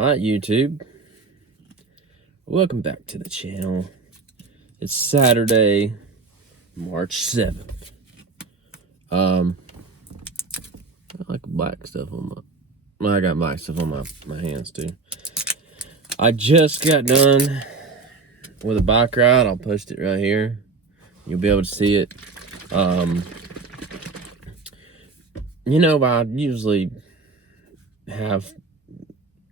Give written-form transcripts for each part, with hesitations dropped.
Hi YouTube, welcome back to the channel. It's Saturday, March 7th. I like black stuff on I got black stuff on my hands too. I just got done with a bike ride. I'll post it right here. You'll be able to see it. I usually have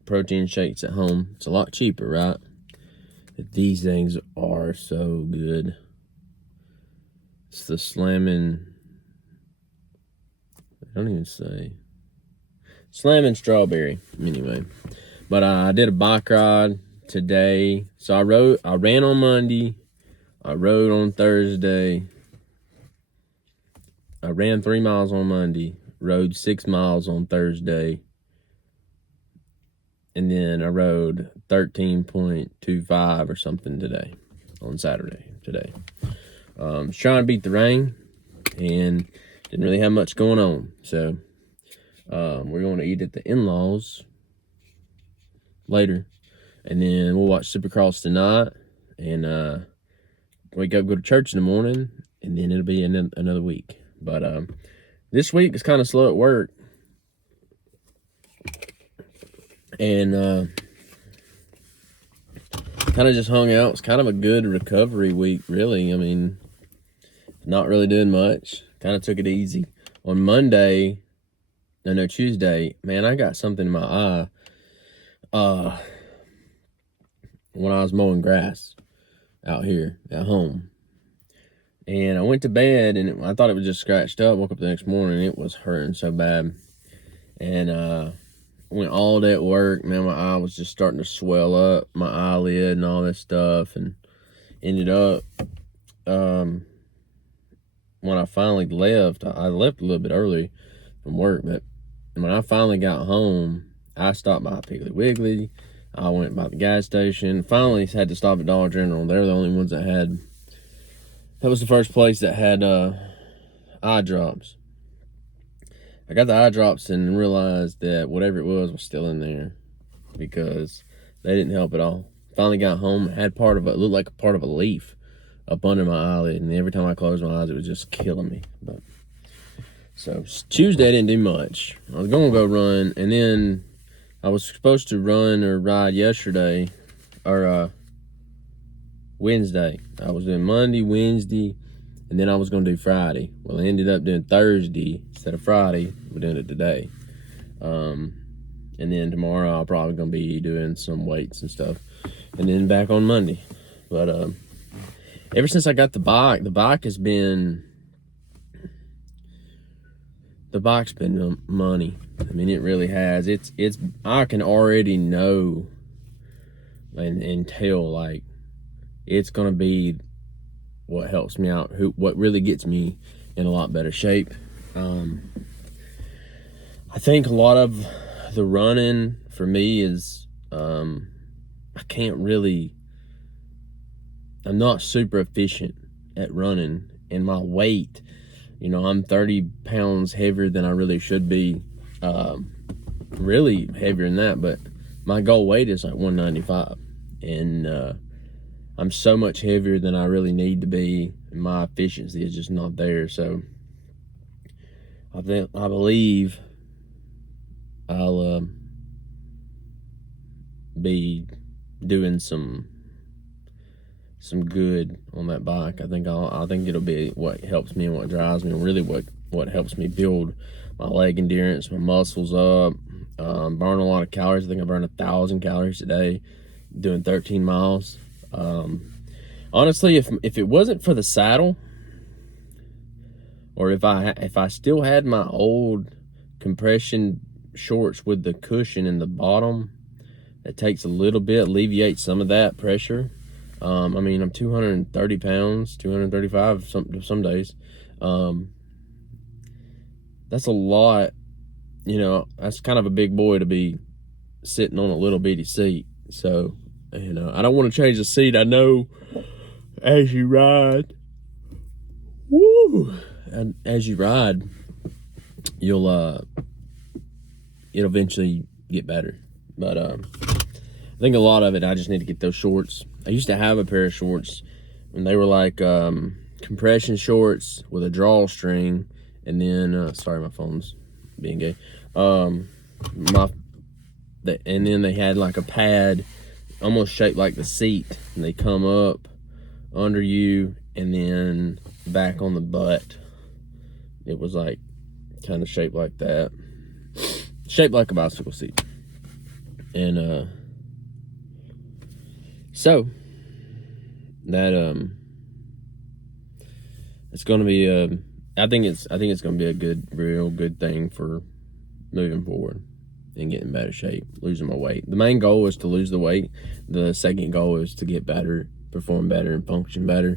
protein shakes at home. It's a lot cheaper, right? But these things are so good. It's the Slammin', I don't even say, Slammin' Strawberry, anyway. But I did a bike ride today. So I ran on Monday, I rode on Thursday, I ran 3 miles on Monday, rode 6 miles on Thursday, and then I rode 13.25 or something today, on Saturday today. Was trying to beat the rain, and didn't really have much going on. So we're going to eat at the in-laws later, and then we'll watch Supercross tonight, and wake up, go to church in the morning, and then it'll be another week. But this week is kind of slow at work, and kind of just hung out. It's kind of a good recovery week, really. I mean, not really doing much. Kind of took it easy. On Monday, Tuesday, man, I got something in my eye when I was mowing grass out here at home. And I went to bed, and I thought it was just scratched up. Woke up the next morning, it was hurting so bad. And went all day at work. Man, my eye was just starting to swell up, my eyelid and all this stuff. And ended up, when I finally left, I left a little bit early from work, but when I finally got home, I stopped by Piggly Wiggly. I went by the gas station. Finally had to stop at Dollar General. They're the only ones that was the first place that had eye drops. I got the eye drops and realized that whatever it was still in there, because they didn't help at all. Finally got home, had it looked like a part of a leaf up under my eyelid, and every time I closed my eyes, it was just killing me. But so Tuesday I didn't do much. I was gonna go run, and then I was supposed to run or ride yesterday, or Wednesday. I was doing Monday, Wednesday, and then I was gonna do Friday. Well, I ended up doing Thursday instead of Friday. We're doing it today. And then tomorrow I'll probably gonna be doing some weights and stuff, and then back on Monday. But ever since I got the bike's been money. I mean, it really has. I can already know and tell, like, it's gonna be what helps me out, what really gets me in a lot better shape. I think a lot of the running for me is I'm not super efficient at running, and my weight, I'm 30 pounds heavier than I really should be, really heavier than that, but my goal weight is like 195, and I'm so much heavier than I really need to be, and my efficiency is just not there. So I believe I'll be doing some good on that bike. I think it'll be what helps me and what drives me, and really what helps me build my leg endurance, my muscles up, burn a lot of calories. I think I burn 1,000 calories a day doing 13 miles. Honestly, if it wasn't for the saddle, or if I still had my old compression shorts with the cushion in the bottom, that takes a little bit, alleviates some of that pressure. I mean, I'm 230 pounds, 235 some days. That's a lot. That's kind of a big boy to be sitting on a little bitty seat. So, I don't want to change the seat. I know as you ride, and as you ride, it'll eventually get better. But I think a lot of it, I just need to get those shorts. I used to have a pair of shorts, and they were like compression shorts with a drawstring, and then sorry, my phone's being gay. And then they had like a pad, almost shaped like the seat, and they come up under you and then back on the butt. It was like kind of shaped like that, shaped like a bicycle seat. And so that it's going to be I think it's going to be a real good thing for moving forward and getting better shape, losing my weight. The main goal is to lose the weight. The second goal is to get better, perform better, and function better.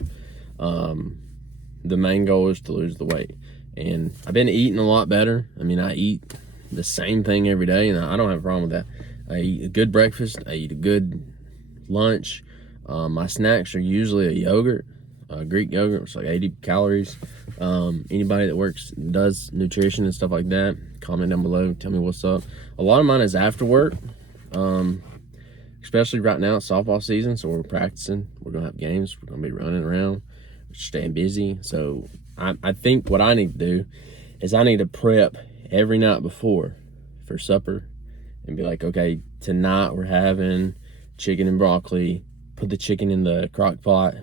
The main goal is to lose the weight. And I've been eating a lot better. I mean, I eat the same thing every day, and I don't have a problem with that. I eat a good breakfast. I eat a good lunch. My snacks are usually a yogurt, Greek yogurt, which is like 80 calories. Anybody that does nutrition and stuff like that, comment down below, tell me what's up. A lot of mine is after work, especially right now it's softball season, so we're practicing. We're gonna have games. We're gonna be running around, staying busy. So I think what I need to do is I need to prep every night before for supper and be like, okay, tonight we're having chicken and broccoli. Put the chicken in the crock pot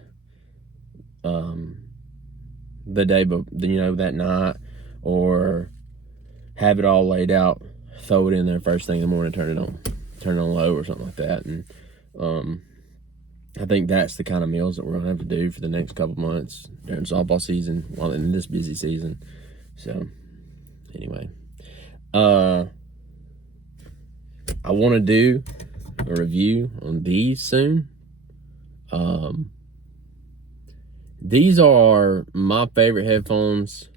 the day, that night, or have it all laid out, throw it in there first thing in the morning, turn it on low or something like that. And I think that's the kind of meals that we're gonna have to do for the next couple months during softball season, while in this busy season. So anyway, I want to do a review on these soon. These are my favorite headphones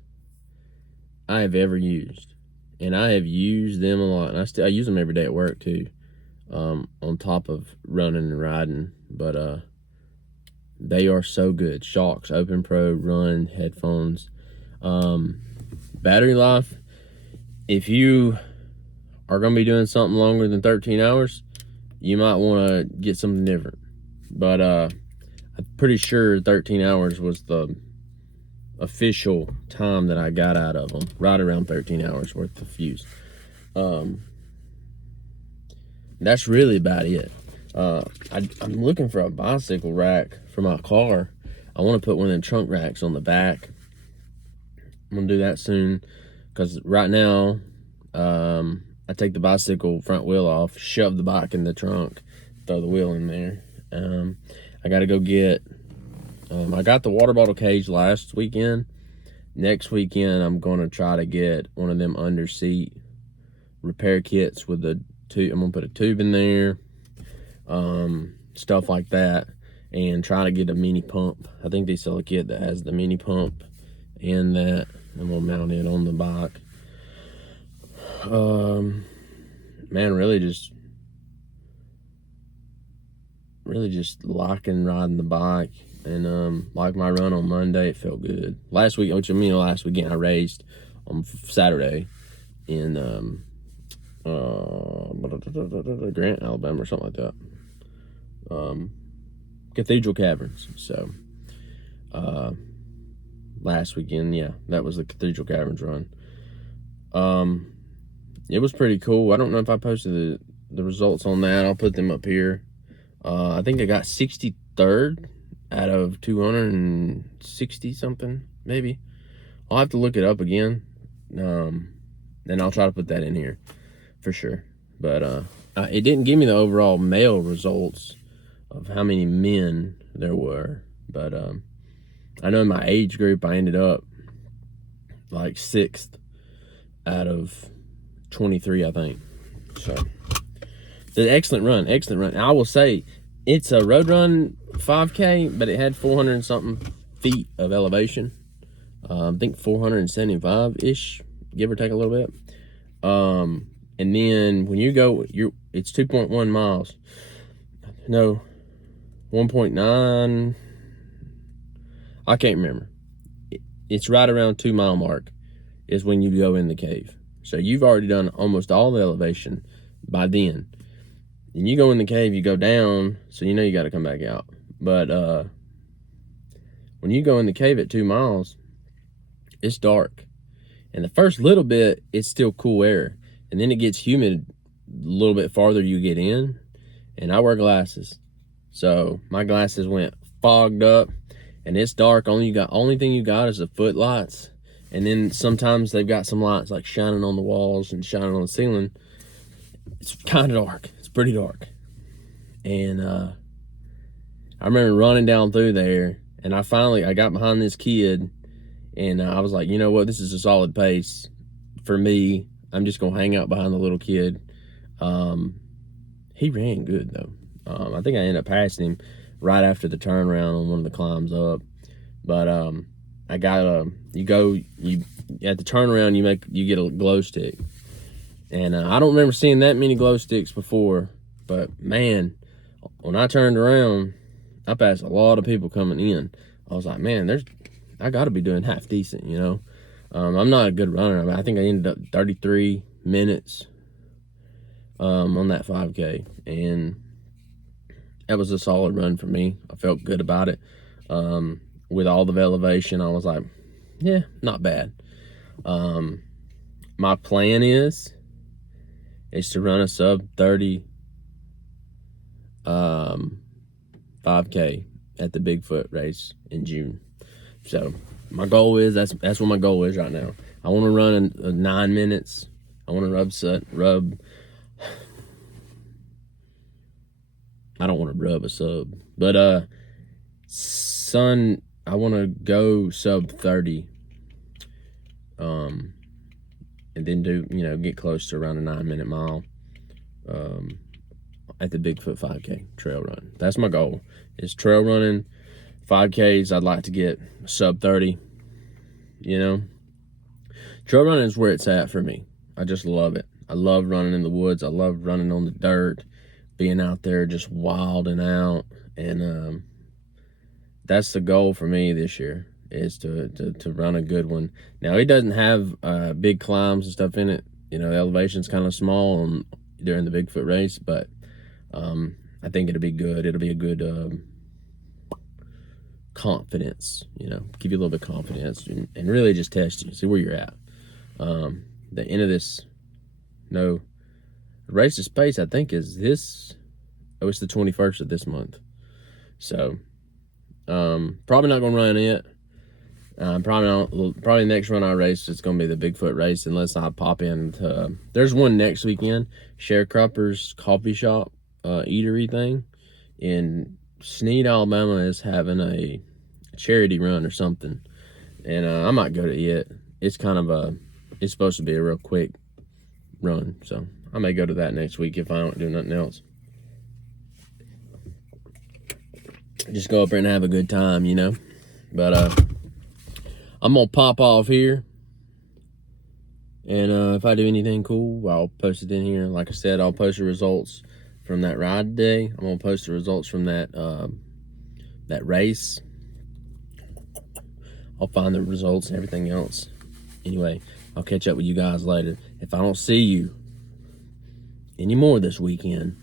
I have ever used, and I have used them a lot, and I use them every day at work too, on top of running and riding. But they are so good. Shokz Open Pro Run headphones. Battery life, if you are going to be doing something longer than 13 hours, you might want to get something different. But I'm pretty sure 13 hours was the official time that I got out of them, right around 13 hours worth of use. That's really about it. I'm looking for a bicycle rack for my car. I want to put one of them trunk racks on the back. I'm going to do that soon, because right now I take the bicycle front wheel off, shove the bike in the trunk, throw the wheel in there. I got to go get, I got the water bottle cage last weekend. Next weekend, I'm going to try to get one of them under seat repair kits with the tube. I'm going to put a tube in there, stuff like that, and try to get a mini pump. I think they sell a kit that has the mini pump and that, and we'll mount it on the bike. Man, really just liking riding the bike. And like my run on Monday, it felt good. Last weekend I raced on Saturday in Grant, Alabama, or something like that. Cathedral Caverns. So last weekend, yeah, that was the Cathedral Caverns run. It was pretty cool. I don't know if I posted the results on that. I'll put them up here. I think I got 63rd out of 260 something, maybe. I'll have to look it up again. Then I'll try to put that in here for sure. But it didn't give me the overall male results of how many men there were. But I know in my age group, I ended up like 6th out of 23, I think. So the excellent run. And I will say, it's a road run 5K, but it had 400 and something feet of elevation. I think 475-ish, give or take a little bit. And then when you go, it's 2.1 miles. No, 1.9. I can't remember. It's right around 2 mile mark is when you go in the cave. So you've already done almost all the elevation by then. And you go in the cave, you go down, so you know you got to come back out. But when you go in the cave at 2 miles, it's dark. And the first little bit, it's still cool air. And then it gets humid a little bit farther you get in. And I wear glasses. So my glasses went fogged up. And it's dark. Only thing you got is the foot lights. And then sometimes they've got some lights like shining on the walls and shining on the ceiling. It's kind of dark. It's pretty dark. And I remember running down through there, and I got behind this kid, and I was like, you know what, this is a solid pace for me. I'm just gonna hang out behind the little kid. He ran good though. I think I ended up passing him right after the turnaround on one of the climbs up. But I got at the turnaround you get a glow stick, and I don't remember seeing that many glow sticks before. But man, when I turned around, I passed a lot of people coming in. I was like, man, I got to be doing half decent, you know. I'm not a good runner. I think I ended up 33 minutes on that 5K, and that was a solid run for me. I felt good about it. With all the elevation, I was like, yeah, not bad. My plan is to run a sub 30 5K at the Bigfoot race in June. So my goal is that's what my goal is right now. I want to run a 9 minutes. I want to rub. I don't want to rub a sub, but I want to go sub 30. And then get close to around a 9-minute mile. At the Bigfoot 5K trail run. That's my goal, is trail running 5Ks. I'd like to get sub 30, Trail running is where it's at for me. I just love it. I love running in the woods. I love running on the dirt, being out there just wilding out. And that's the goal for me this year, is to run a good one. Now, it doesn't have big climbs and stuff in it. The elevation's kind of small during the Bigfoot race, but I think it'll be good. It'll be a good confidence, give you a little bit of confidence and really just test you, see where you're at. The end of this, Race to Space, I think, is it's the 21st of this month. So, probably not going to run it. Probably next run I race, it's going to be the Bigfoot race, unless I pop into, there's one next weekend, Sharecropper's Coffee Shop, eatery thing in Sneed, Alabama, is having a charity run or something, and I might go to it. It's it's supposed to be a real quick run, so I may go to that next week if I don't do nothing else. Just go up there and have a good time, But I'm gonna pop off here, and if I do anything cool, I'll post it in here. Like I said, I'll post the results from that ride today. I'm gonna post the results from that race. I'll find the results and everything else. Anyway, I'll catch up with you guys later. If I don't see you anymore this weekend,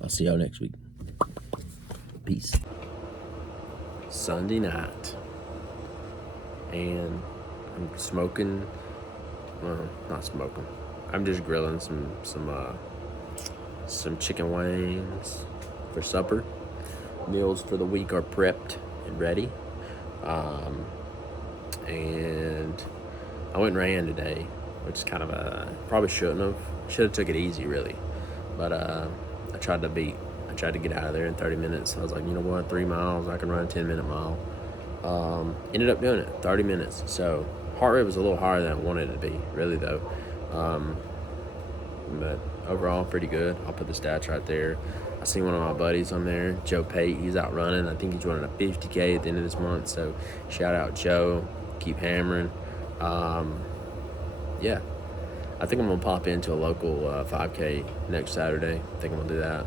I'll see y'all next week. Peace. Sunday night, and I'm smoking. Well, not smoking. I'm just grilling some chicken wings for supper. Meals for the week are prepped and ready. And I went and ran today, which is kind of probably shouldn't have. Should have took it easy, really. But I tried to get out of there in 30 minutes. I was like, you know what, 3 miles, I can run a 10-minute mile. Ended up doing it, 30 minutes. So heart rate was a little higher than I wanted it to be, really, though. But overall, pretty good. I'll put the stats right there. I seen one of my buddies on there, Joe Pate. He's out running. I think he's running a 50K at the end of this month. So shout out, Joe. Keep hammering. Yeah. I think I'm going to pop into a local 5K next Saturday. I think I'm going to do that.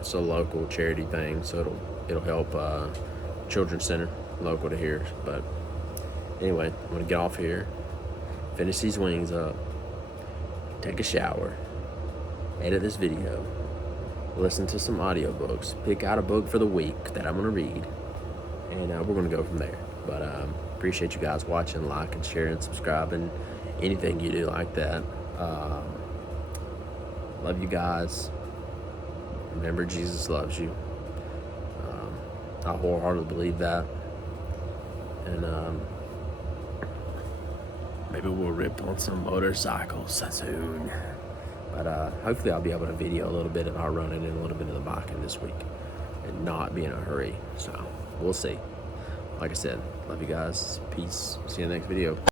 It's a local charity thing, so it'll help Children's Center, local to here. But anyway, I'm going to get off here, finish these wings up, take a shower, edit this video, listen to some audiobooks, pick out a book for the week that I'm going to read, and we're going to go from there. But appreciate you guys watching, like and share and subscribe, and anything you do like that. Love you guys. Remember, Jesus loves you. I wholeheartedly believe that. And maybe we'll rip on some motorcycles soon. But hopefully I'll be able to video a little bit of our running and a little bit of the biking this week and not be in a hurry. So we'll see. Like I said, love you guys. Peace. See you in the next video.